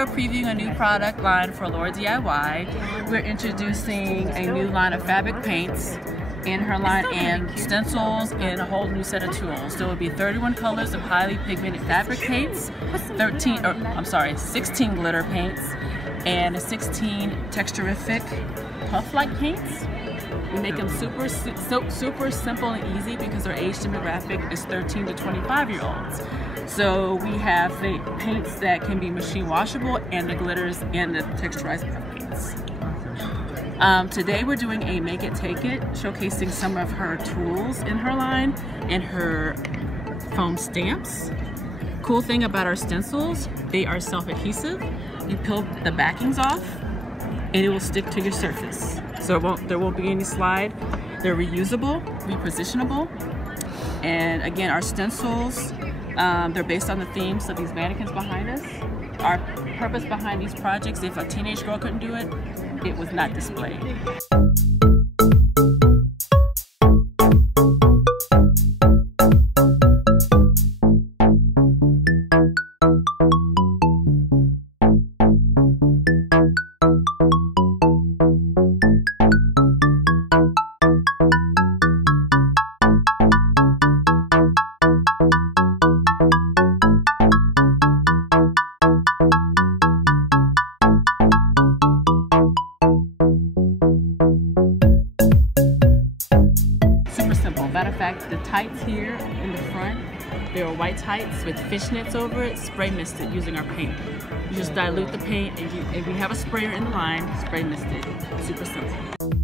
are previewing a new product line for LaurDIY. We're introducing a new line of fabric paints in her line and stencils and a whole new set of tools. So it will be 31 colors of highly pigmented fabric paints, 16 glitter paints, and 16 texturific puff-like paints. We make them super simple and easy because our age demographic is 13 to 25-year-olds. So we have the paints that can be machine washable and the glitters and the texturized puff paints. Today we're doing a make it take it, showcasing some of her tools in her line and her foam stamps. Cool thing about our stencils, they are self-adhesive. You peel the backings off and it will stick to your surface. So there won't be any slide. They're reusable, repositionable. And again, our stencils, they're based on the themes of these mannequins behind us. Our purpose behind these projects, if a teenage girl couldn't do it, it was not displayed. Matter of fact, the tights here in the front, they are white tights with fishnets over it, spray misted using our paint. You just dilute the paint and we have a sprayer in the line, spray misted. Super simple.